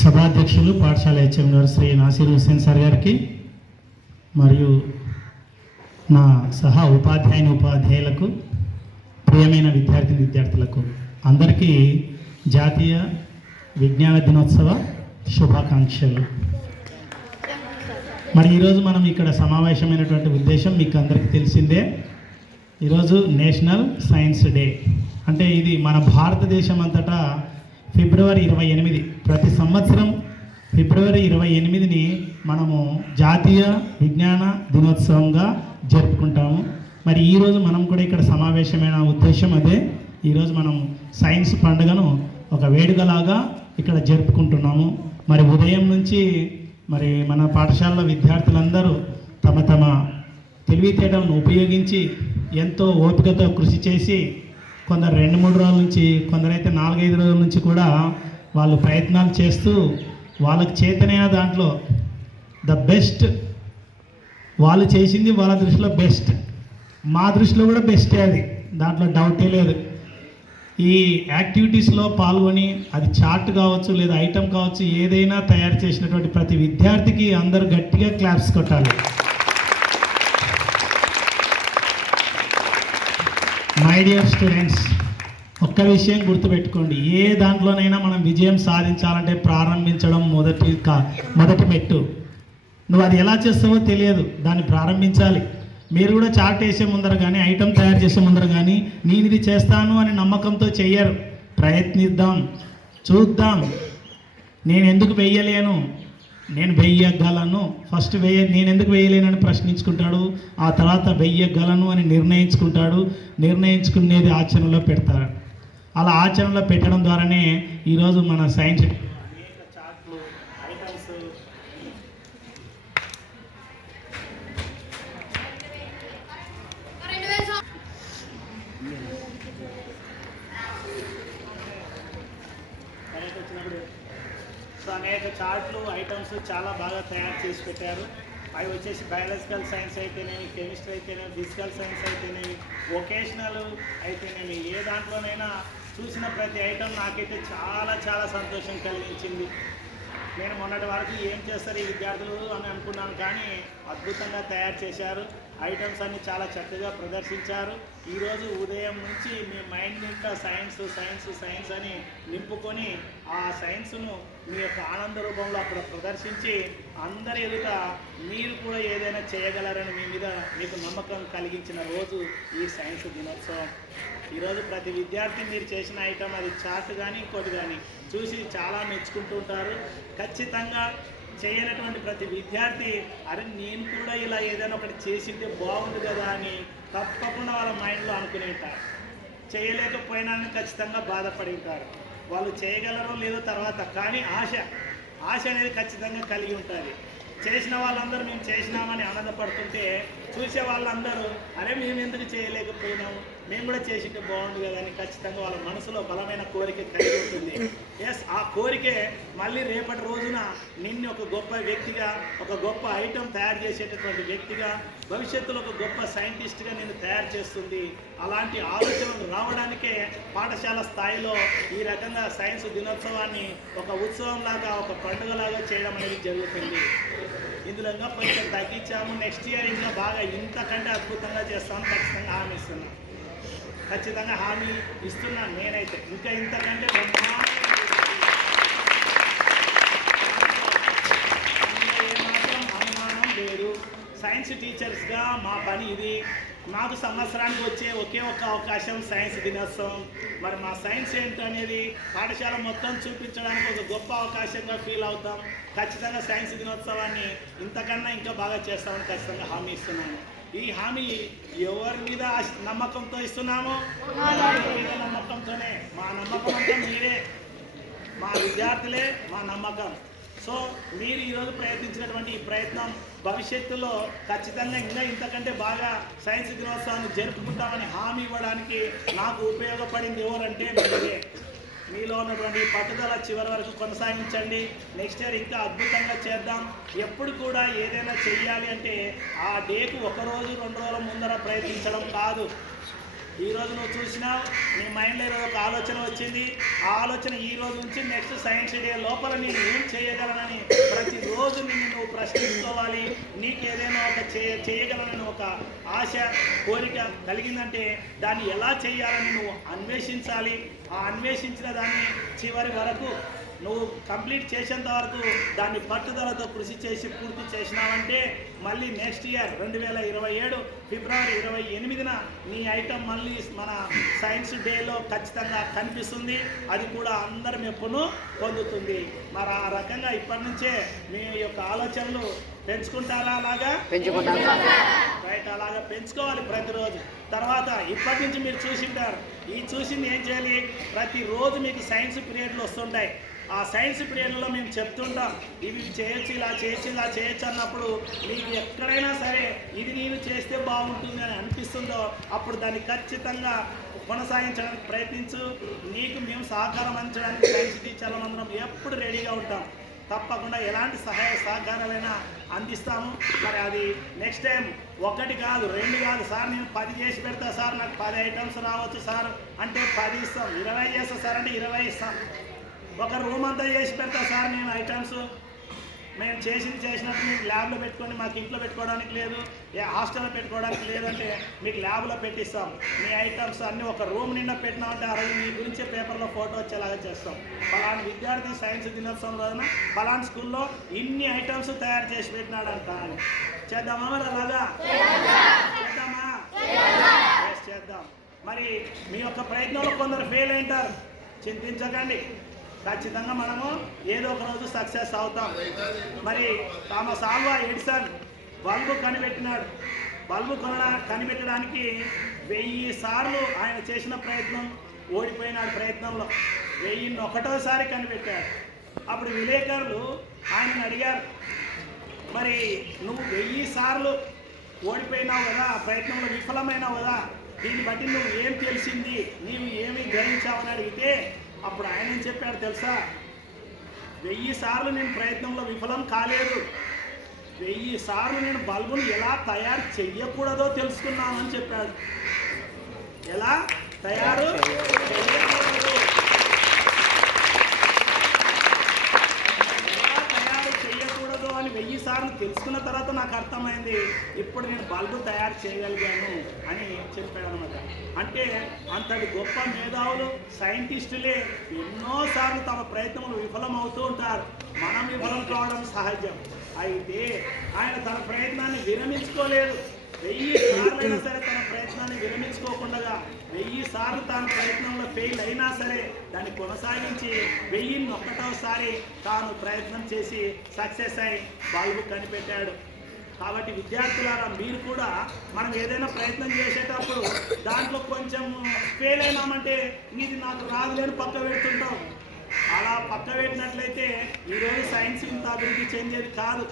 సభాధ్యక్షులు పాఠశాల హెచ్ఎం గారు శ్రీ నాసిర్ హుస్సేన్ సార్ గారికి మరియు నా సహా ఉపాధ్యాయులకు ప్రియమైన విద్యార్థులకు అందరికీ జాతీయ విజ్ఞాన దినోత్సవ శుభాకాంక్షలు. మరి ఈరోజు మనం ఇక్కడ సమావేశమైనటువంటి ఉద్దేశం మీకు అందరికీ తెలిసిందే. ఈరోజు నేషనల్ సైన్స్ డే. అంటే ఇది మన భారతదేశం అంతటా ఫిబ్రవరి 28 ప్రతి సంవత్సరం ఫిబ్రవరి 28ని మనము జాతీయ విజ్ఞాన దినోత్సవంగా జరుపుకుంటాము. మరి ఈరోజు మనం కూడా ఇక్కడ సమావేశమైన ఉద్దేశం అదే. ఈరోజు మనం సైన్స్ పండుగను ఒక వేడుకలాగా ఇక్కడ జరుపుకుంటున్నాము. మరి ఉదయం నుంచి మరి మన పాఠశాలలో విద్యార్థులందరూ తమ తమ తెలివితేటలను ఉపయోగించి ఎంతో ఓపికతో కృషి చేసి కొందరు 2-3 రోజుల నుంచి, కొందరైతే 4-5 రోజుల నుంచి కూడా వాళ్ళు ప్రయత్నాలు చేస్తూ వాళ్ళకి చేతనైన దాంట్లో ద బెస్ట్ వాళ్ళు చేసింది వాళ్ళ దృష్టిలో బెస్ట్, మా దృష్టిలో కూడా బెస్టే, అది దాంట్లో డౌటే లేదు. ఈ యాక్టివిటీస్లో పాల్గొని అది చార్ట్ కావచ్చు లేదా ఐటమ్ కావచ్చు ఏదైనా తయారు చేసినటువంటి ప్రతి విద్యార్థికి అందరూ గట్టిగా క్లాప్స్ కొట్టాలి. మై డియర్ స్టూడెంట్స్, ఒక్క విషయం గుర్తుపెట్టుకోండి, ఏ దాంట్లోనైనా మనం విజయం సాధించాలంటే ప్రారంభించడం మొదటి మెట్టు. నువ్వు అది ఎలా చేస్తావో తెలియదు, దాన్ని ప్రారంభించాలి. మీరు కూడా చార్ట్ వేసే ముందర కానీ ఐటమ్ తయారు చేసే ముందర కానీ నేను ఇది చేస్తాను అని నమ్మకంతో చెయ్యరు. ప్రయత్నిద్దాం, చూద్దాం, నేను ఎందుకు వెయ్యలేను, నేను వెయ్యగలను, ఫస్ట్ నేను ఎందుకు వేయలేనని ప్రశ్నించుకుంటాడు, ఆ తర్వాత వెయ్యగలను అని నిర్ణయించుకునేది ఆచరణలో పెడతారు. అలా ఆచరణలో పెట్టడం ద్వారానే ఈరోజు మన సైన్స్ చార్ట్లు, ఐటమ్స్, అనేక చార్ట్లు, ఐటమ్స్ చాలా బాగా తయారు చేసి పెట్టారు. అవి వచ్చేసి బయాలజికల్ సైన్స్ అయితేనేమి, కెమిస్ట్రీ అయితేనేమి, ఫిజికల్ సైన్స్ అయితేనేమి, వొకేషనల్ అయితేనేమి, ఏ దాంట్లోనైనా చూసిన ప్రతి ఐటమ్ నాకైతే చాలా చాలా సంతోషం కలిగించింది. నేను మొన్నటి వరకు ఏం చేస్తారు ఈ విద్యార్థులు అని అనుకున్నాను, కానీ అద్భుతంగా తయారు చేశారు. ఐటమ్స్ అన్ని చాలా చక్కగా ప్రదర్శించారు. ఈరోజు ఉదయం నుంచి మీ మైండ్ నిండా సైన్స్ సైన్స్ సైన్స్ అని నింపుకొని ఆ సైన్స్ను మీ యొక్క ఆనంద రూపంలో అక్కడ ప్రదర్శించి అందరి ఎదుట మీరు కూడా ఏదైనా చేయగలరని మీ మీద మీకు నమ్మకం కలిగించిన రోజు ఈ సైన్స్ దినోత్సవం. ఈరోజు ప్రతి విద్యార్థి మీరు చేసిన ఐటమ్, అది చార్ట్ కానీ ఇంకోటి కానీ చూసి చాలా మెచ్చుకుంటూ ఉంటారు. ఖచ్చితంగా చేయనటువంటి ప్రతి విద్యార్థి అరే నేను కూడా ఇలా ఏదైనా ఒకటి చేసింటే బాగుండు కదా అని తప్పకుండా వాళ్ళ మైండ్లో అనుకుని ఉంటారు. చేయలేకపోయినా ఖచ్చితంగా బాధపడి ఉంటారు. వాళ్ళు చేయగలరో లేదో తర్వాత, కానీ ఆశ అనేది ఖచ్చితంగా కలిగి ఉంటుంది. చేసిన వాళ్ళందరూ మేము చేసినామని ఆనందపడుతుంటే చూసే వాళ్ళందరూ అరే మేము ఎందుకు చేయలేకపోయినాము, మేము కూడా చేసింటే బాగుండు కదా అని ఖచ్చితంగా వాళ్ళ మనసులో బలమైన కోరిక కలిగి ఉంటుంది. ఆ కోరికే మళ్ళీ రేపటి రోజున నిన్ను ఒక గొప్ప వ్యక్తిగా, ఒక గొప్ప ఐటెం తయారు చేసేటటువంటి వ్యక్తిగా, భవిష్యత్తులో ఒక గొప్ప సైంటిస్ట్గా నిన్ను తయారు చేస్తుంది. అలాంటి ఆలోచనలు రావడానికే పాఠశాల స్థాయిలో ఈ రకంగా సైన్స్ దినోత్సవాన్ని ఒక ఉత్సవంలాగా, ఒక పండుగలాగా చేయడం అనేది జరుగుతుంది. ఇందులో కొంచెం తగ్గించాము, నెక్స్ట్ ఇయర్ ఇంకా బాగా ఇంతకంటే అద్భుతంగా చేస్తామని ఖచ్చితంగా హామీ ఇస్తున్నాను. ఖచ్చితంగా హామీ ఇస్తున్నాను నేనైతే, ఇంకా ఇంతకంటే ఏమాత్రం అనుమానం లేదు. సైన్స్ టీచర్స్గా మా పని ఇది. మాకు సంవత్సరానికి వచ్చే ఒకే ఒక అవకాశం సైన్స్ దినోత్సవం. మరి మా సైన్స్ ఏంటనేది పాఠశాల మొత్తం చూపించడానికి ఒక గొప్ప అవకాశంగా ఫీల్ అవుతాం. ఖచ్చితంగా సైన్స్ దినోత్సవాన్ని ఇంతకన్నా ఇంకా బాగా చేస్తామని ఖచ్చితంగా హామీ ఇస్తున్నాను. ఈ హామీ ఎవరి మీద నమ్మకంతో ఇస్తున్నామో నమ్మకంతోనే. మా నమ్మకం అంటే మీరే, మా విద్యార్థులే మా నమ్మకం. సో మీరు ఈరోజు ప్రయత్నించినటువంటి ఈ ప్రయత్నం భవిష్యత్తులో ఖచ్చితంగా ఇంకా ఇంతకంటే బాగా సైన్స్ దినోత్సవాన్ని జరుపుకుంటామని హామీ ఇవ్వడానికి నాకు ఉపయోగపడింది ఎవరంటే మీరే. మీలో ఉన్నటువంటి పట్టుదల చివరి వరకు కొనసాగించండి. నెక్స్ట్ ఇయర్ ఇంకా అద్భుతంగా చేద్దాం. ఎప్పుడు కూడా ఏదైనా చెయ్యాలి అంటే ఆ డేకు 1 రోజు 2 రోజుల ముందర ప్రయత్నించడం కాదు. ఈ రోజు నువ్వు చూసినావు, నీ మైండ్లో ఈరోజు ఒక ఆలోచన వచ్చింది. ఆ ఆలోచన ఈ రోజు నుంచి నెక్స్ట్ సైన్స్ డే లోపల నేను ఏం చేయగలనని ప్రతిరోజు నిన్ను నువ్వు ప్రశ్నించుకోవాలి. నీకు ఏదైనా ఒక చేయగలనని ఒక ఆశ, కోరిక కలిగిందంటే దాన్ని ఎలా చేయాలని నువ్వు అన్వేషించాలి. ఆ అన్వేషించిన దాన్ని చివరి వరకు నువ్వు కంప్లీట్ చేసేంత వరకు దాన్ని పట్టుదలతో కృషి చేసి పూర్తి చేసినావంటే మళ్ళీ నెక్స్ట్ ఇయర్ 2027 ఫిబ్రవరి 28న నీ ఐటమ్ మళ్ళీ మన సైన్స్ డేలో ఖచ్చితంగా కనిపిస్తుంది. అది కూడా అందరి మెప్పును పొందుతుంది. మరి ఆ రకంగా ఇప్పటి నుంచే మీ యొక్క ఆలోచనలు పెంచుకుంటారా? అలాగా రైట్, అలాగా పెంచుకోవాలి ప్రతిరోజు. తర్వాత ఇప్పటి నుంచి మీరు చూసింటారు, ఈ చూసింది ఏం చేయాలి? ప్రతిరోజు మీకు సైన్స్ పీరియడ్లు వస్తుంటాయి. ఆ సైన్స్ పీరియడ్లో మేము చెప్తుంటాం, ఇవి చేయొచ్చు, ఇలా చేయొచ్చు, ఇలా చేయొచ్చు అన్నప్పుడు నీకు ఎక్కడైనా సరే ఇది నేను చేస్తే బాగుంటుంది అని అనిపిస్తుందో అప్పుడు దాన్ని ఖచ్చితంగా కొనసాగించడానికి ప్రయత్నించు. నీకు మేము సహకారం అందించడానికి సైన్స్ టీచర్లు అందరం ఎప్పుడు రెడీగా ఉంటాం. తప్పకుండా ఎలాంటి సహాయ సహకారాలైనా అందిస్తాము. మరి అది నెక్స్ట్ టైం 1 కాదు 2 కాదు, సార్ నేను 10 చేసి పెడతా సార్, నాకు 10 ఐటమ్స్ రావచ్చు సార్ అంటే 10 ఇస్తాం. 20 చేస్తా సార్ అంటే 20 ఇస్తాం. ఒక రూమ్ అంతా చేసి పెడతా సార్ నేను ఐటమ్స్, మేము చేసినట్టు మీకు ల్యాబ్లో పెట్టుకొని మాకు ఇంట్లో పెట్టుకోవడానికి లేదు, హాస్టల్లో పెట్టుకోవడానికి లేదంటే మీకు ల్యాబ్లో పెట్టిస్తాం. మీ ఐటమ్స్ అన్నీ ఒక రూమ్ నిండా పెట్టినామంటే ఆ రోజు మీ గురించే పేపర్లో ఫోటో వచ్చేలాగా చేస్తాం. పలానా విద్యార్థి సైన్స్ దినోత్సవం రోజున పలానా స్కూల్లో ఇన్ని ఐటమ్స్ తయారు చేసి పెట్టినాడంట అని చేద్దామా? మరి అలాగా చేద్దామా? చేద్దాం. మరి మీ యొక్క ప్రయత్నంలో కొందరు ఫెయిల్ అయింటారు, చింతించకండి. ఖచ్చితంగా మనము ఏదో ఒక రోజు సక్సెస్ అవుతాం. మరి థామస్ ఆల్వా ఎడిసన్ బల్బు కనిపెట్టినాడు. బల్బు కనిపెట్టడానికి 1000 సార్లు ఆయన చేసిన ప్రయత్నం ఓడిపోయినాడు. ప్రయత్నంలో 1001సారి కనిపెట్టాడు. అప్పుడు విలేకరులు ఆయనను అడిగారు, మరి నువ్వు 1000 సార్లు ఓడిపోయినావు కదా, ప్రయత్నంలో విఫలమైనావు కదా, దీన్ని బట్టి నువ్వు ఏం తెలిసింది, నీవు ఏమి గ్రహించావని అడిగితే అప్పుడు ఆయన ఏం చెప్పాడు తెలుసా? 1000 సార్లు నేను ప్రయత్నంలో విఫలం కాలేదు, 1000 సార్లు నేను బల్బును ఎలా తయారు చెయ్యకూడదో తెలుసుకున్నామని చెప్పాడు. ఎలా తయారు చెయ్యకూడదు, అని 1000 సార్లు తెలుసుకున్న తర్వాత నాకు అర్థమైంది, ఇప్పుడు నేను బల్బు తయారు చేయగలిగాను అని చెప్పాడు అనమాట. అంటే అంతటి గొప్ప మేధావులు సైంటిస్టులే ఎన్నోసార్లు తమ ప్రయత్నంలో విఫలం అవుతూ ఉంటారు. మనం విఫలం కావడం సహజం. అయితే ఆయన తన ప్రయత్నాన్ని విరమించుకోలేదు. 1000 సార్లు సరే తన ప్రయత్నాన్ని విరమించుకోకుండా 1000 సార్లు తాను ప్రయత్నంలో ఫెయిల్ అయినా సరే దాన్ని కొనసాగించి 1001సారి తాను ప్రయత్నం చేసి సక్సెస్ అయి బల్బు కనిపెట్టాడు. కాబట్టి విద్యార్థులారా, మీరు కూడా మనం ఏదైనా ప్రయత్నం చేసేటప్పుడు దాంట్లో కొంచెం ఫెయిల్ అయినామంటే ఇది నాకు రాదులేని పక్క పెడుతుంటాం. అలా పక్క పెట్టినట్లయితే ఈరోజు సైన్స్ ఇంత అభివృద్ధి చెందేది కాదు.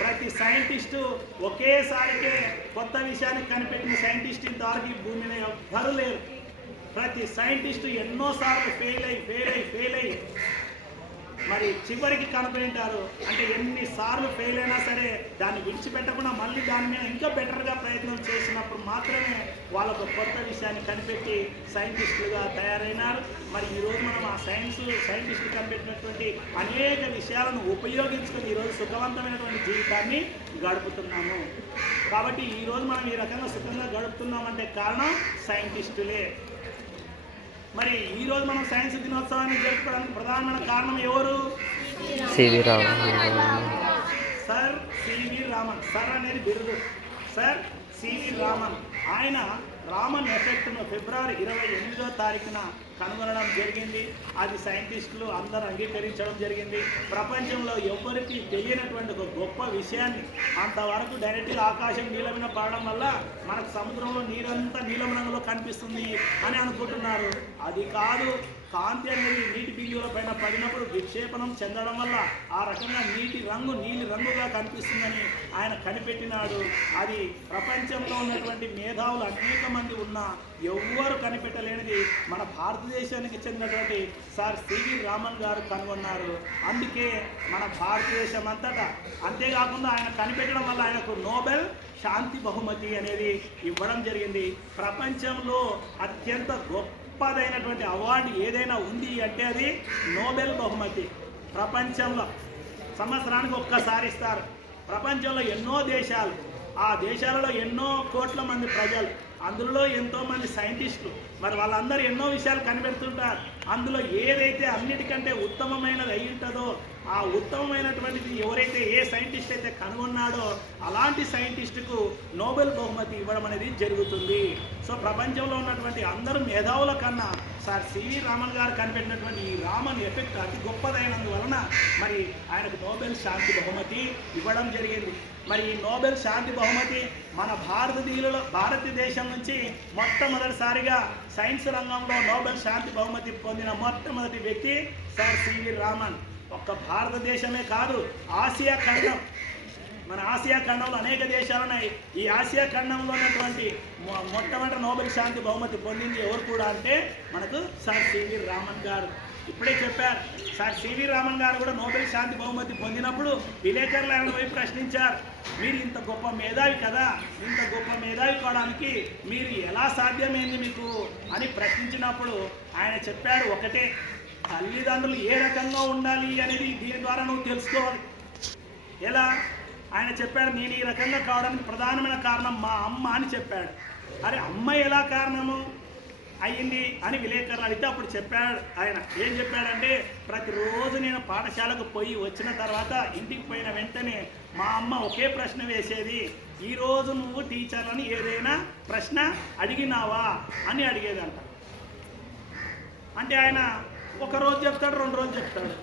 ప్రతి సైంటిస్టు ఒకేసారికే కొత్త విషయాన్ని కనిపెట్టిన సైంటిస్ట్ ఇంతవరకు ఈ భూమి మీద ఎవ్వరూ లేరు. ప్రతి సైంటిస్టు ఎన్నోసార్లు ఫెయిల్ అయ్యి మరి చివరికి కనిపెట్టారు. అంటే ఎన్నిసార్లు ఫెయిల్ అయినా సరే దాన్ని విడిచిపెట్టకుండా మళ్ళీ దాని మీద ఇంకా బెటర్గా ప్రయత్నం చేసినప్పుడు మాత్రమే వాళ్ళకు కొత్త విషయాన్ని కనిపెట్టి సైంటిస్టులుగా తయారైనారు. మరి ఈరోజు మనం ఆ సైంటిస్టులు కనిపెట్టినటువంటి అనేక విషయాలను ఉపయోగించుకొని ఈరోజు సుఖవంతమైనటువంటి జీవితాన్ని గడుపుతున్నాము. కాబట్టి ఈరోజు మనం ఈ రకంగా సుఖంగా గడుపుతున్నామంటే కారణం సైంటిస్టులే. మరి ఈరోజు మనం సైన్స్ దినోత్సవాన్ని జరుపుకోవడానికి ప్రధానమైన కారణం ఎవరు? CV Raman. Sir CV Raman. Sir అనేది బిరుదు. Sir CV Raman. ఆయన రామన్ ఎఫెక్ట్ను ఫిబ్రవరి 28వ తారీఖున కనుగొనడం జరిగింది. అది సైంటిస్టులు అందరూ అంగీకరించడం జరిగింది. ప్రపంచంలో ఎవరికి తెలియనటువంటి ఒక గొప్ప విషయాన్ని అంతవరకు డైరెక్ట్గా ఆకాశం నీలమైన పడడం వల్ల మనకు సముద్రంలో నీరంతా నీలం రంగులో కనిపిస్తుంది అని అనుకుంటున్నారు. అది కాదు, కాంతి అనేది నీటి బిందువుల పైన ఎక్కడైనా పడినప్పుడు విక్షేపణం చెందడం వల్ల ఆ రకంగా నీలి రంగుగా కనిపిస్తుందని ఆయన కనిపెట్టినాడు. అది ప్రపంచంలో ఉన్నటువంటి మేధావులు అనేక మంది ఉన్నా ఎవ్వరు కనిపెట్టలేనిది మన భారతదేశానికి చెందినటువంటి సార్ సివి రామన్ గారు కనుగొన్నారు. అందుకే మన భారతదేశం అంతటా, అంతేకాకుండా ఆయన కనిపెట్టడం వల్ల ఆయనకు నోబెల్ శాంతి బహుమతి అనేది ఇవ్వడం జరిగింది. ప్రపంచంలో అత్యంత గొప్పదైనటువంటి అవార్డు ఏదైనా ఉంది అంటే అది నోబెల్ బహుమతి. ప్రపంచంలో సంవత్సరానికి ఒక్కసారి ఇస్తారు. ప్రపంచంలో ఎన్నో దేశాలు, ఆ దేశాలలో ఎన్నో కోట్ల మంది ప్రజలు, అందులో ఎంతోమంది సైంటిస్టులు, మరి వాళ్ళందరూ ఎన్నో విషయాలు కనిపెడుతుంటారు. అందులో ఏదైతే అన్నిటికంటే ఉత్తమమైనది అయి ఉంటుందో ఆ ఉత్తమమైనటువంటిది ఎవరైతే ఏ సైంటిస్ట్ అయితే కనుగొన్నాడో అలాంటి సైంటిస్టుకు నోబెల్ బహుమతి ఇవ్వడం అనేది జరుగుతుంది. సో ప్రపంచంలో ఉన్నటువంటి అందరూ మేధావుల కన్నా సార్ సివి రామన్ గారు కనిపెట్టినటువంటి ఈ రామన్ ఎఫెక్ట్ అతి గొప్పదైనందువలన మరి ఆయనకు నోబెల్ శాంతి బహుమతి ఇవ్వడం జరిగింది. మరి ఈ నోబెల్ శాంతి బహుమతి మన భారతదేశం నుంచి మొట్టమొదటిసారిగా సైన్స్ రంగంలో నోబెల్ శాంతి బహుమతి పొందిన మొట్టమొదటి వ్యక్తి సార్ సివి రామన్. ఒక్క భారతదేశమే కాదు, ఆసియా ఖండం, మన ఆసియా ఖండంలో అనేక దేశాలు ఉన్నాయి. ఈ ఆసియా ఖండంలో ఉన్నటువంటి మొట్టమొదటి నోబెల్ శాంతి బహుమతి పొందింది ఎవరు కూడా అంటే మనకు సార్ సివి రామన్ గారు. ఇప్పుడే చెప్పారు, సార్ సివి రామన్ గారు కూడా నోబెల్ శాంతి బహుమతి పొందినప్పుడు విలేకరులు ఆయన పోయి ప్రశ్నించారు, మీరు ఇంత గొప్ప మేధావి కదా, ఇంత గొప్ప మేధావి కావడానికి మీరు ఎలా సాధ్యమైంది మీకు అని ప్రశ్నించినప్పుడు ఆయన చెప్పాడు ఒకటే, తల్లిదండ్రులు ఏ రకంగా ఉండాలి అనేది దీని ద్వారా నువ్వు తెలుసుకోవాలి. ఎలా ఆయన చెప్పాడు, నేను ఈ రకంగా కావడానికి ప్రధానమైన కారణం మా అమ్మ అని చెప్పాడు. అరే అమ్మ ఎలా కారణము అయ్యింది అని విలేకరులు అడిగితే అప్పుడు చెప్పాడు ఆయన. ఏం చెప్పాడంటే, ప్రతిరోజు నేను పాఠశాలకు పోయి వచ్చిన తర్వాత ఇంటికి పోయిన వెంటనే మా అమ్మ ఒకే ప్రశ్న వేసేది, ఈరోజు నువ్వు టీచర్లని ఏదైనా ప్రశ్న అడిగినావా అని అడిగేదంట. అంటే ఆయన ఒక రోజు చెప్తాడు, 2 రోజులు చెప్తాడు.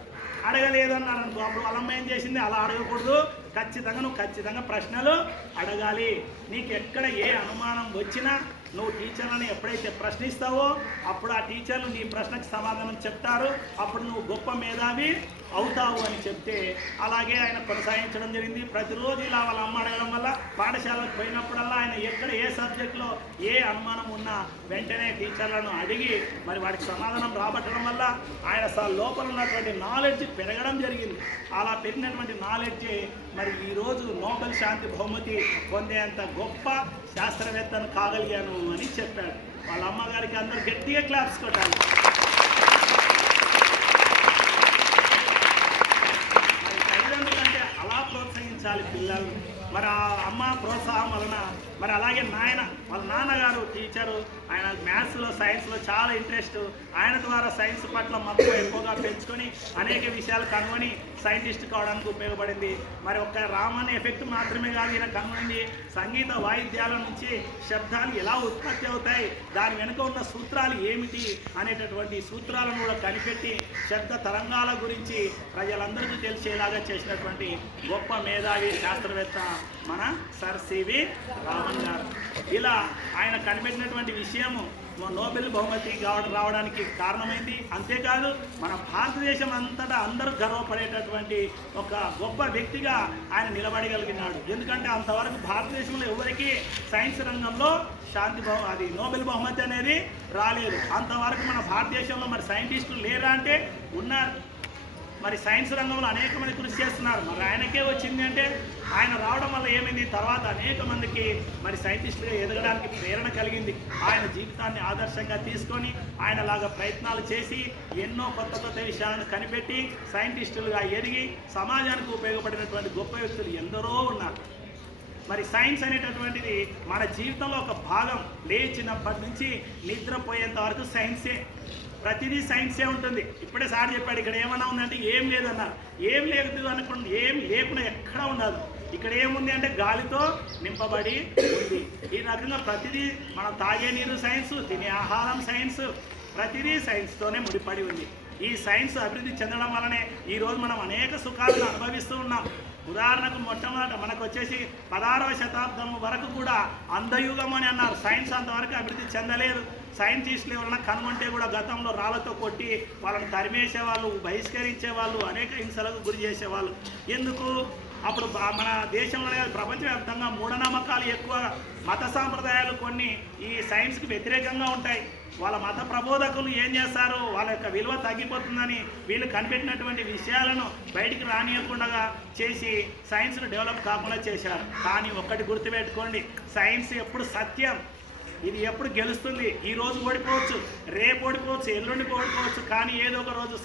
అడగలేదన్నారు అనుకో, అప్పుడు వాళ్ళమ్మ ఏం చేసింది, అలా అడగకూడదు, ఖచ్చితంగా ప్రశ్నలు అడగాలి. నీకు ఎక్కడ ఏ అనుమానం వచ్చినా నువ్వు టీచర్లని ఎప్పుడైతే ప్రశ్నిస్తావో అప్పుడు ఆ టీచర్లు నీ ప్రశ్నకు సమాధానం చెప్తారు, అప్పుడు నువ్వు గొప్ప మేధావి అవుతావు అని చెప్తే అలాగే ఆయన కొనసాగించడం జరిగింది. ప్రతిరోజు ఇలా వాళ్ళ అమ్మ అడగడం వల్ల పాఠశాలకు పోయినప్పుడల్లా ఆయన ఎక్కడ ఏ సబ్జెక్టులో ఏ అనుమానం ఉన్నా వెంటనే టీచర్లను అడిగి మరి వాటికి సమాధానం రాబట్టడం వల్ల ఆయన లోపల ఉన్నటువంటి నాలెడ్జ్ పెరగడం జరిగింది. అలా పెరిగినటువంటి నాలెడ్జ్ మరి ఈరోజు నోబెల్ శాంతి బహుమతి పొందేంత గొప్ప శాస్త్రవేత్తను కాగలిగాను అని చెప్పాడు. వాళ్ళ అమ్మగారికి అందరూ గట్టిగా క్లాప్స్ కొట్టాలి. మరి తల్లిదండ్రులంటే అలా ప్రోత్సహించాలి పిల్లలు. మరి ఆ అమ్మ ప్రోత్సాహం వలన మరి అలాగే వాళ్ళ నాన్నగారు టీచరు, ఆయన మ్యాథ్స్లో సైన్స్లో చాలా ఇంట్రెస్ట్, ఆయన ద్వారా సైన్స్ పట్ల మక్కువ ఎక్కువగా పెంచుకొని అనేక విషయాలు కనుగొని సైంటిస్ట్ కావడానికి ఉపయోగపడింది. మరి ఒక్క రామన్ ఎఫెక్ట్ మాత్రమే కాదు, ఈయన కనుగొనింది సంగీత వాయిద్యాల నుంచి శబ్దాలు ఎలా ఉత్పత్తి అవుతాయి, దాని వెనుక ఉన్న సూత్రాలు ఏమిటి అనేటటువంటి సూత్రాలను కూడా కనిపెట్టి శబ్ద తరంగాల గురించి ప్రజలందరికీ తెలిసేలాగా చేసినటువంటి గొప్ప మేధావి శాస్త్రవేత్త మన సర్ సివి రామన్ గారు. ఇలా ఆయన కనిపెట్టినటువంటి విషయము నోబెల్ బహుమతి రావడానికి కారణమైంది. అంతేకాదు మన భారతదేశం అంతటా అందరూ గర్వపడేటటువంటి ఒక గొప్ప వ్యక్తిగా ఆయన నిలబడగలిగినాడు. ఎందుకంటే అంతవరకు భారతదేశంలో ఎవరికి సైన్స్ రంగంలో అది నోబెల్ బహుమతి అనేది రాలేదు. అంతవరకు మన భారతదేశంలో మరి సైంటిస్టులు లేరా అంటే ఉన్నారు. మరి సైన్స్ రంగంలో అనేక మంది కృషి చేస్తున్నారు. మరి ఆయనకే వచ్చింది అంటే ఆయన రావడం వల్ల ఏమైంది, తర్వాత అనేక మందికి మరి సైంటిస్టులుగా ఎదగడానికి ప్రేరణ కలిగింది. ఆయన జీవితాన్ని ఆదర్శంగా తీసుకొని ఆయనలాగా ప్రయత్నాలు చేసి ఎన్నో కొత్త విషయాలను కనిపెట్టి సైంటిస్టులుగా ఎదిగి సమాజానికి ఉపయోగపడినటువంటి గొప్ప వ్యక్తులు ఎందరో ఉన్నారు. మరి సైన్స్ అనేటటువంటిది మన జీవితంలో ఒక భాగం. లేచినప్పటి నుంచి నిద్రపోయేంత వరకు సైన్సే, ప్రతిదీ సైన్సే ఉంటుంది. ఇప్పుడే సార్ చెప్పాడు, ఇక్కడ ఏమన్నా ఉందంటే ఏం లేదన్నారు. ఏం లేదు అనుకోండి, ఏం లేకుండా ఎక్కడ ఉండదు. ఇక్కడ ఏముంది అంటే గాలితో నింపబడి ఉంది. ఈ రకంగా ప్రతిదీ మనం తాగే నీరు సైన్స్, తినే ఆహారం సైన్స్, ప్రతిదీ సైన్స్తోనే ముడిపడి ఉంది. ఈ సైన్స్ అభివృద్ధి చెందడం వల్లనే ఈరోజు మనం అనేక సుఖాలను అనుభవిస్తూ ఉన్నాం. ఉదాహరణకు మొట్టమొదట మనకు వచ్చేసి 16వ శతాబ్దం వరకు కూడా అంధయుగం అని అన్నారు. సైన్స్ అంతవరకు అభివృద్ధి చెందలేదు. సైంటిస్టులు ఎవరైనా కనుగొంటే కూడా గతంలో రాళ్లతో కొట్టి వాళ్ళని తరిమేసేవాళ్ళు, బహిష్కరించేవాళ్ళు, అనేక హింసలకు గురి చేసేవాళ్ళు. ఎందుకు? అప్పుడు మన దేశంలోనే ప్రపంచవ్యాప్తంగా మూఢనమ్మకాలు ఎక్కువ, మత సాంప్రదాయాలు కొన్ని ఈ సైన్స్కి వ్యతిరేకంగా ఉంటాయి. వాళ్ళ మత ప్రబోధకులు ఏం చేస్తారు, వాళ్ళ యొక్క విలువ తగ్గిపోతుందని వీళ్ళు కనిపెట్టినటువంటి విషయాలను బయటికి రానియకుండా చేసి సైన్స్ను డెవలప్ కాకుండా చేశారు. కానీ ఒక్కటి గుర్తుపెట్టుకోండి, సైన్స్ ఎప్పుడు సత్యం, ఇది ఎప్పుడు గెలుస్తుంది. ఈ రోజు ఓడిపోవచ్చు, రేపు ఓడిపోవచ్చు, ఎల్లుండి ఓడిపోవచ్చు, కానీ ఏదో ఒక రోజు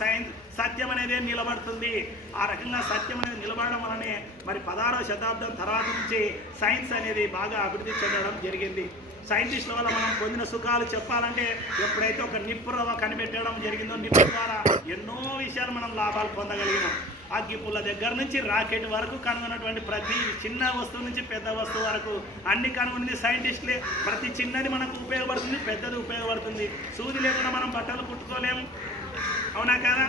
సత్యం అనేది నిలబడుతుంది. ఆ రకంగా సత్యం అనేది నిలబడడం వలనే మరి 16వ శతాబ్దం తర్వాత నుంచి సైన్స్ అనేది బాగా అభివృద్ధి చెందడం జరిగింది. సైంటిస్టుల వల్ల మనం పొందిన సుఖాలు చెప్పాలంటే, ఎప్పుడైతే ఒక నిప్పు రవ్వ కనిపెట్టడం జరిగిందో, నిప్పు ద్వారా ఎన్నో విషయాలు మనం లాభాలు పొందగలిగినాం. అగ్గిపుల్ల దగ్గర నుంచి రాకెట్ వరకు కనుగొన్నటువంటి ప్రతి చిన్న వస్తువు నుంచి పెద్ద వస్తువు వరకు అన్ని కనుగొన్నది సైంటిస్టులే. ప్రతి చిన్నది మనకు ఉపయోగపడుతుంది, పెద్దది ఉపయోగపడుతుంది. సూది లేకుండా మనం బట్టలు కుట్టుకోలేము, అవునా కదా?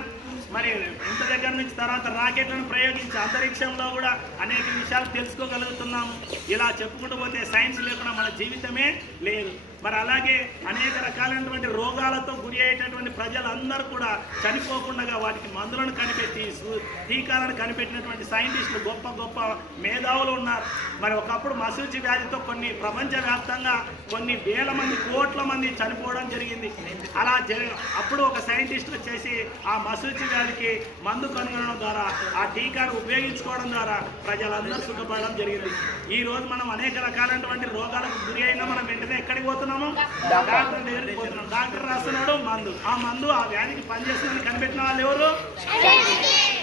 మరి ఇంత దగ్గర నుంచి తర్వాత రాకెట్లను ప్రయోగించి అంతరిక్షంలో కూడా అనేక విషయాలు తెలుసుకోగలుగుతున్నాము. ఇలా చెప్పుకుంటూ పోతే సైన్స్ లేకుండా మన జీవితమే లేదు. మరి అలాగే అనేక రకాలైనటువంటి రోగాలతో గురి అయ్యేటటువంటి ప్రజలందరూ కూడా చనిపోకుండా వాటికి మందులను కనిపెట్టి టీకాలను కనిపెట్టినటువంటి సైంటిస్టులు గొప్ప గొప్ప మేధావులు ఉన్నారు. మరి ఒకప్పుడు మసూచి వ్యాధితో ప్రపంచవ్యాప్తంగా కొన్ని వేల మంది, కోట్ల మంది చనిపోవడం జరిగింది. అలా అప్పుడు ఒక సైంటిస్ట్ వచ్చేసి ఆ మసూచి వ్యాధికి మందు కనుగొనడం ద్వారా, ఆ టీకాను ఉపయోగించుకోవడం ద్వారా ప్రజలందరూ సుఖపడడం జరిగింది. ఈ రోజు మనం అనేక రకాలైనటువంటి రోగాలకు గురి అయినా మనం వెంటనే ఎక్కడికి పోతున్నాము? డాక్టర్ దగ్గరికి పోతున్నాం. డాక్టర్ రాస్తున్నాడు మందు, ఆ మందు ఆ వ్యాధికి పనిచేస్తుందని కనిపెట్టిన వాళ్ళు ఎవరు?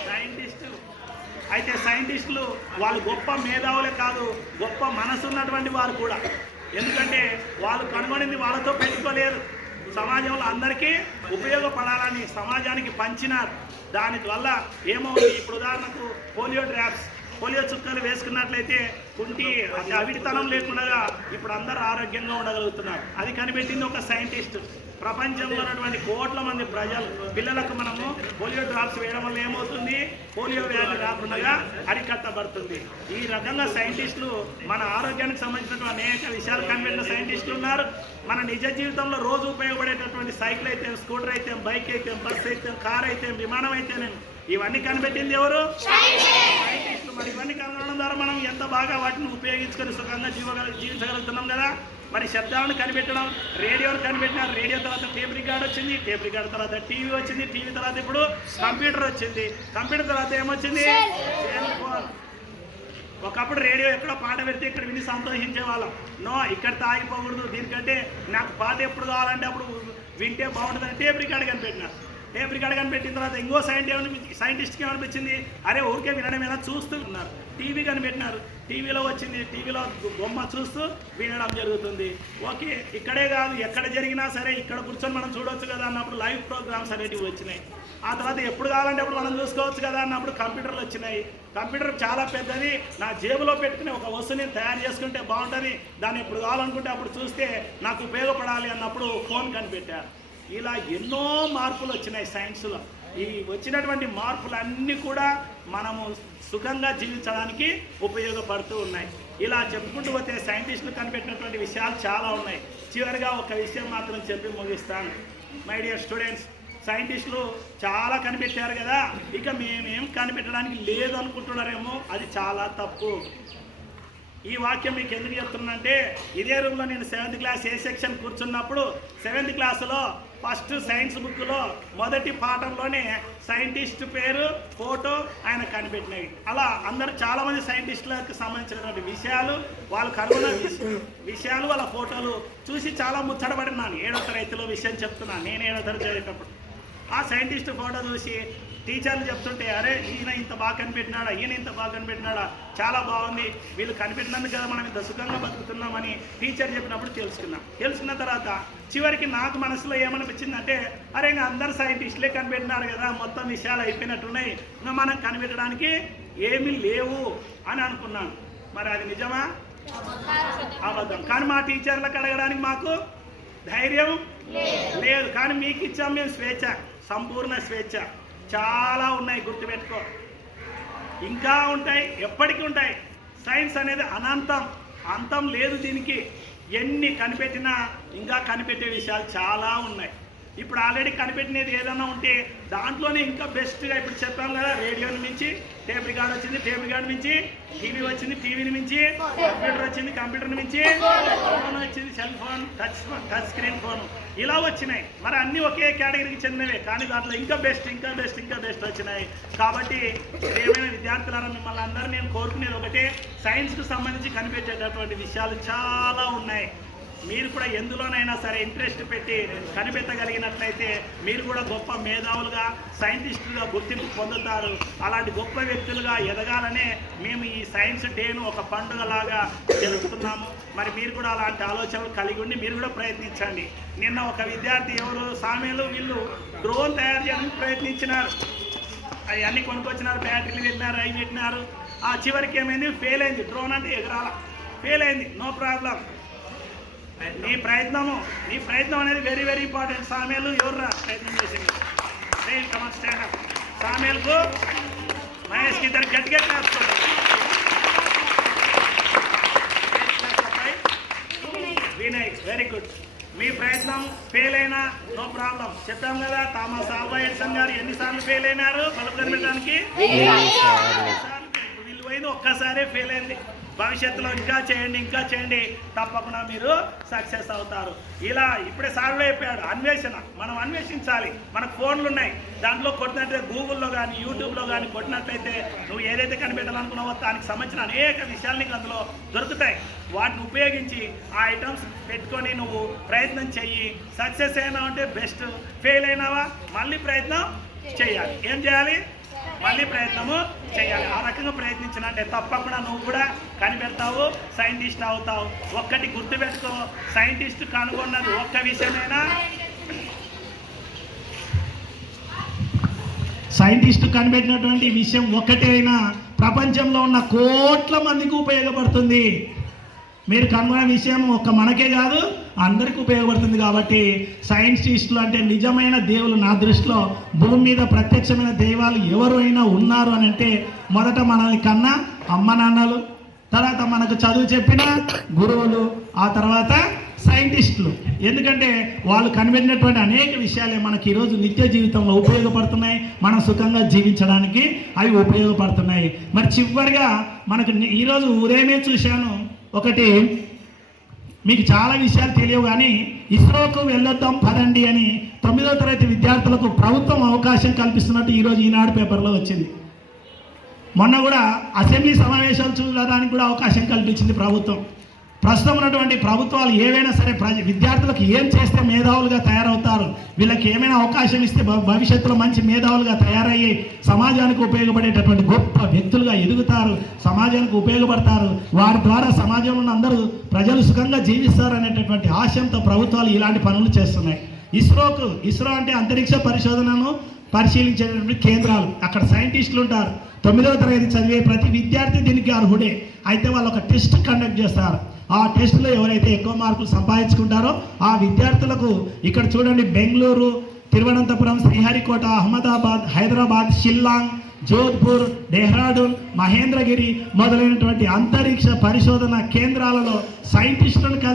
సైంటిస్టులు. అయితే సైంటిస్టులు వాళ్ళు గొప్ప మేధావులే కాదు, గొప్ప మనసు ఉన్నటువంటి వారు కూడా. ఎందుకంటే వాళ్ళు కనుగొనింది వాళ్ళతో పెట్టుకోలేరు, సమాజంలో అందరికీ ఉపయోగపడాలని సమాజానికి పంచినారు. దానివల్ల ఏమవుతుంది, ఇప్పుడు ఉదాహరణకు పోలియో చుక్కలు వేసుకున్నట్లయితే కుంటి అవిటితనం లేకుండా ఇప్పుడు అందరూ ఆరోగ్యంగా ఉండగలుగుతున్నారు. అది కనిపెట్టింది ఒక సైంటిస్ట్. ప్రపంచంలో ఉన్నటువంటి కోట్ల మంది ప్రజలు పిల్లలకు మనము పోలియో డ్రాప్స్ వేయడం వల్ల ఏమవుతుంది, పోలియో వ్యాధి రాకుండా అరికట్టబడుతుంది. ఈ రకంగా సైంటిస్టులు మన ఆరోగ్యానికి సంబంధించినటువంటి అనేక విషయాలు కనిపెట్టిన సైంటిస్టులు ఉన్నారు. మన నిజ జీవితంలో రోజు ఉపయోగపడేటటువంటి సైకిల్ అయితే, స్కూటర్ అయితే, బైక్ అయితే, బస్సు అయితే, కార్ అయితే, విమానం అయితే, ఇవన్నీ కనిపెట్టింది ఎవరు? సైంటిస్టులు. మరి ఇవన్నీ కనుగొనడం ద్వారా మనం ఎంత బాగా వాటిని ఉపయోగించుకొని సుఖంగా జీవించగలుగుతున్నాం కదా. మరి శబ్దాలను కనిపెట్టడం, రేడియోను కనిపెట్టినారు. రేడియో తర్వాత టేప్ రికార్డ్ వచ్చింది, టేప్ రికార్డ్ తర్వాత టీవీ వచ్చింది, టీవీ తర్వాత ఇప్పుడు కంప్యూటర్ వచ్చింది, కంప్యూటర్ తర్వాత ఏమొచ్చింది? Cell phone. ఒకప్పుడు రేడియో ఎక్కడో పాట పెడితే ఇక్కడ విని సంతోషించే వాళ్ళం. ఇక్కడ తాగిపోకూడదు, దీనికంటే నాకు పాట ఎప్పుడు కావాలంటే అప్పుడు వింటే బాగుంటుందని టేప్ రికార్డ్ కనిపెట్టినారు. టేప్ రికార్డ్ కనిపెట్టిన తర్వాత ఇంకో సైంటిస్ట్కి ఏమనిపించింది, అరే ఊరికే వినడం ఏదైనా చూస్తూ ఉన్నారు. టీవీ కనిపెట్టినారు, టీవీలో వచ్చింది, టీవీలో బొమ్మ చూస్తూ వినడం జరుగుతుంది. ఓకే, ఇక్కడే కాదు ఎక్కడ జరిగినా సరే ఇక్కడ కూర్చొని మనం చూడవచ్చు కదా అన్నప్పుడు లైవ్ ప్రోగ్రామ్స్ అనేటివి వచ్చినాయి. ఆ తర్వాత ఎప్పుడు కావాలంటే అప్పుడు మనం చూసుకోవచ్చు కదా అన్నప్పుడు కంప్యూటర్లు వచ్చినాయి. కంప్యూటర్ చాలా పెద్దది, నా జేబులో పెట్టుకుని ఒక వస్తువుని తయారు చేసుకుంటే బాగుంటుంది, దాన్ని ఎప్పుడు కావాలనుకుంటే అప్పుడు చూస్తే నాకు ఉపయోగపడాలి అన్నప్పుడు ఫోన్ కనిపెట్టారు. ఇలా ఎన్నో మార్పులు వచ్చినాయి సైన్స్లో. ఈ వచ్చినటువంటి మార్పులన్నీ కూడా మనము సుఖంగా జీవించడానికి ఉపయోగపడుతూ ఉన్నాయి. ఇలా చెప్పుకుంటూ పోతే సైంటిస్టులు కనిపెట్టినటువంటి విషయాలు చాలా ఉన్నాయి. చివరిగా ఒక విషయం మాత్రం చెప్పి ముగిస్తాను. మై డియర్ స్టూడెంట్స్, సైంటిస్టులు చాలా కనిపెట్టారు కదా, ఇక మేమేం కనిపెట్టడానికి లేదు అనుకుంటున్నారేమో, అది చాలా తప్పు. ఈ వాక్యం మీకు ఎందుకు చెప్తున్నానంటే, ఇదే రూమ్లో నేను 7th క్లాస్ ఏ సెక్షన్ కూర్చున్నప్పుడు 7th క్లాసులో ఫస్ట్ సైన్స్ బుక్లో మొదటి పాఠంలోనే సైంటిస్ట్ పేరు, ఫోటో, ఆయన కనిపెట్టినవి. అలా అందరూ చాలామంది సైంటిస్టులకు సంబంధించినటువంటి విషయాలు, వాళ్ళు కనుగొన్న విషయాలు, వాళ్ళ ఫోటోలు చూసి చాలా ముచ్చటపడినాను. 7వ తరగతిలో విషయం చెప్తున్నాను. నేను 7వ తరగతి చదివేటప్పుడు ఆ సైంటిస్ట్ ఫోటో చూసి టీచర్లు చెప్తుంటే, అరే ఈయన ఇంత బాగా కనిపెట్టినాడా, ఈయన ఇంత బాగా కనిపెట్టినాడా, చాలా బాగుంది, వీళ్ళు కనిపెట్టినందుకు కదా మనం ఇంత సుఖంగా బతుకుతున్నామని టీచర్ చెప్పినప్పుడు తెలుసుకున్న తర్వాత చివరికి నాకు మనసులో ఏమనిపించిందంటే, అరే ఇంకా అందరు సైంటిస్టులే కనిపెట్టినారు కదా, మొత్తం విషయాలు అయిపోయినట్టున్నాయి, ఇంకా మనం కనిపెట్టడానికి ఏమీ లేవు అని అనుకున్నాను. మరి అది నిజమా? అబద్ధం. కానీ మా టీచర్లకు అడగడానికి మాకు ధైర్యం లేదు. కానీ మీకు ఇచ్చాం మేము స్వేచ్ఛ, సంపూర్ణ స్వేచ్ఛ. చాలా ఉన్నాయి, గుర్తుపెట్టుకో, ఇంకా ఉంటాయి, ఎప్పటికీ ఉంటాయి. సైన్స్ అనేది అనంతం, అంతం లేదు దీనికి. ఎన్ని కనిపెట్టినా ఇంకా కనిపెట్టే విషయాలు చాలా ఉన్నాయి. ఇప్పుడు ఆల్రెడీ కనిపెట్టినది ఏదైనా ఉంటే దాంట్లోనే ఇంకా బెస్ట్గా ఇప్పుడు చెప్పాం కదా, రేడియోని మించి టేప్ రికార్డ్ వచ్చింది, టేప్ రికార్డ్ మించి టీవీ వచ్చింది, టీవీని మించి కంప్యూటర్ వచ్చింది, కంప్యూటర్ని మించి ఫోన్ వచ్చింది, cell phone, touch screen phone, ఇలా వచ్చినాయి. మరి అన్నీ ఒకే కేటగిరీకి చెందినవే, కానీ దాంట్లో ఇంకా బెస్ట్ వచ్చినాయి. కాబట్టి ఏమైనా విద్యార్థులారా, మిమ్మల్ని అందరూ నేను కోరుకునేది ఒకటే, సైన్స్కు సంబంధించి కనిపెట్టేటటువంటి విషయాలు చాలా ఉన్నాయి. మీరు కూడా ఎందులోనైనా సరే ఇంట్రెస్ట్ పెట్టి కనిపెట్టగలిగినట్లయితే మీరు కూడా గొప్ప మేధావులుగా, సైంటిస్టులుగా గుర్తింపు పొందుతారు. అలాంటి గొప్ప వ్యక్తులుగా ఎదగాలనే మేము ఈ సైన్స్ డేను ఒక పండుగలాగా జరుపుతున్నాము. మరి మీరు కూడా అలాంటి ఆలోచనలు కలిగి ఉండి మీరు కూడా ప్రయత్నించండి. నిన్న ఒక విద్యార్థి ఎవరు సామేలు వీళ్ళు డ్రోన్ తయారు చేయడానికి ప్రయత్నించినారు. అవన్నీ కొనుక్కొచ్చినారు, బ్యాటరీలు పెట్టినారు, అవి పెట్టినారు. ఆ చివరికి ఏమైంది, ఫెయిల్ అయింది. డ్రోన్ అంటే ఎగరాల, ఫెయిల్ అయింది. No problem. నీ ప్రయత్నం అనేది వెరీ వెరీ ఇంపార్టెంట్. సామేలు ఎవర్రా ప్రయత్నం చేసింది? స్టాండప్. సామేల్కు మహేష్కి ఇద్దరు గట్టిగా చేస్తారు. Vinay very good. మీ ప్రయత్నం ఫెయిల్ అయినా నో ప్రాబ్లం. చెప్పాం కదా, థామస్ ఆల్వా ఎడిసన్ గారు ఎన్నిసార్లు ఫెయిల్ అయినారు బల్బు కనిపెట్టడానికి? వీళ్ళు పోయింది ఒక్కసారే ఫెయిల్ అయింది. భవిష్యత్తులో ఇంకా చేయండి, తప్పకుండా మీరు సక్సెస్ అవుతారు. ఇలా ఇప్పుడే సార్లు అయిపోయాడు, అన్వేషణ. మనం అన్వేషించాలి. మనకు ఫోన్లు ఉన్నాయి, దాంట్లో కొట్టినట్లయితే గూగుల్లో కానీ యూట్యూబ్లో కానీ కొట్టినట్లయితే నువ్వు ఏదైతే కనిపెట్టాలనుకున్నావో దానికి సంబంధించిన అనేక విషయాలు నీకు అందులో దొరుకుతాయి. వాటిని ఉపయోగించి ఆ ఐటమ్స్ పెట్టుకొని నువ్వు ప్రయత్నం చెయ్యి. సక్సెస్ అయినా అంటే బెస్ట్, ఫెయిల్ అయినావా మళ్ళీ ప్రయత్నం చేయాలి. ఏం చేయాలి? మళ్ళీ ప్రయత్నము చేయాలి. ఆ రకంగా ప్రయత్నించినంటే తప్పకుండా నువ్వు కూడా కనిపెడతావు, సైంటిస్ట్ అవుతావు. ఒక్కటి గుర్తుపెట్టుకో, సైంటిస్ట్ కనుగొన్నది ఒక్క విషయమైనా, సైంటిస్ట్ కనిపెట్టినటువంటి విషయం ఒక్కటే అయినా ప్రపంచంలో ఉన్న కోట్ల మందికి ఉపయోగపడుతుంది. మీరు కనుగొన్న విషయం ఒక్క మనకే కాదు, అందరికీ ఉపయోగపడుతుంది. కాబట్టి సైంటిస్టులు అంటే నిజమైన దేవులు. నా దృష్టిలో భూమి మీద ప్రత్యక్షమైన దైవాలు ఎవరు అయినా ఉన్నారు అని అంటే మొదట మనల్ని కన్నా అమ్మ నాన్నలు, తర్వాత మనకు చదువు చెప్పిన గురువులు, ఆ తర్వాత సైంటిస్టులు. ఎందుకంటే వాళ్ళు కనిపెట్టినటువంటి అనేక విషయాలే మనకి ఈరోజు నిత్య జీవితంలో ఉపయోగపడుతున్నాయి. మనం సుఖంగా జీవించడానికి అవి ఉపయోగపడుతున్నాయి. మరి చివరిగా మనకు ఈరోజు ఉదయమే చూశాను ఒకటి, మీకు చాలా విషయాలు తెలియవు కానీ ఇస్రోకు వెళ్ళొద్దాం పదండి అని 9వ తరగతి విద్యార్థులకు ప్రభుత్వం అవకాశం కల్పిస్తున్నట్టు ఈరోజు ఈనాడు పేపర్లో వచ్చింది. మొన్న కూడా అసెంబ్లీ సమావేశాలు చూడడానికి కూడా అవకాశం కల్పించింది ప్రభుత్వం. ప్రస్తుతం ఉన్నటువంటి ప్రభుత్వాలు ఏవైనా సరే విద్యార్థులకు ఏం చేస్తే మేధావులుగా తయారవుతారు, వీళ్ళకి ఏమైనా అవకాశం ఇస్తే భవిష్యత్తులో మంచి మేధావులుగా తయారయ్యి సమాజానికి ఉపయోగపడేటటువంటి గొప్ప వ్యక్తులుగా ఎదుగుతారు, సమాజానికి ఉపయోగపడతారు. వారి ద్వారా సమాజంలో ఉన్న అందరూ ప్రజలు సుఖంగా జీవిస్తారు అనేటటువంటి ఆశయంతో ప్రభుత్వాలు ఇలాంటి పనులు చేస్తున్నాయి. ఇస్రో అంటే అంతరిక్ష పరిశోధనను పరిశీలించేటటువంటి కేంద్రాలు. అక్కడ సైంటిస్టులు ఉంటారు. 9వ తరగతి చదివే ప్రతి విద్యార్థి దీనికి అర్హుడే. అయితే వాళ్ళు ఒక టెస్ట్ కండక్ట్ చేస్తారు. ఆ టెస్టులో ఎవరైతే ఎక్కువ మార్కులు సంపాదించుకుంటారో ఆ విద్యార్థులకు ఇక్కడ చూడండి, బెంగళూరు, తిరువనంతపురం, శ్రీహరికోట, అహ్మదాబాద్, హైదరాబాద్, షిల్లాంగ్, జోధ్పూర్, డెహ్రాడూన్, మహేంద్రగిరి మొదలైనటువంటి అంతరిక్ష పరిశోధన కేంద్రాలలో సైంటిస్టులను కలిసి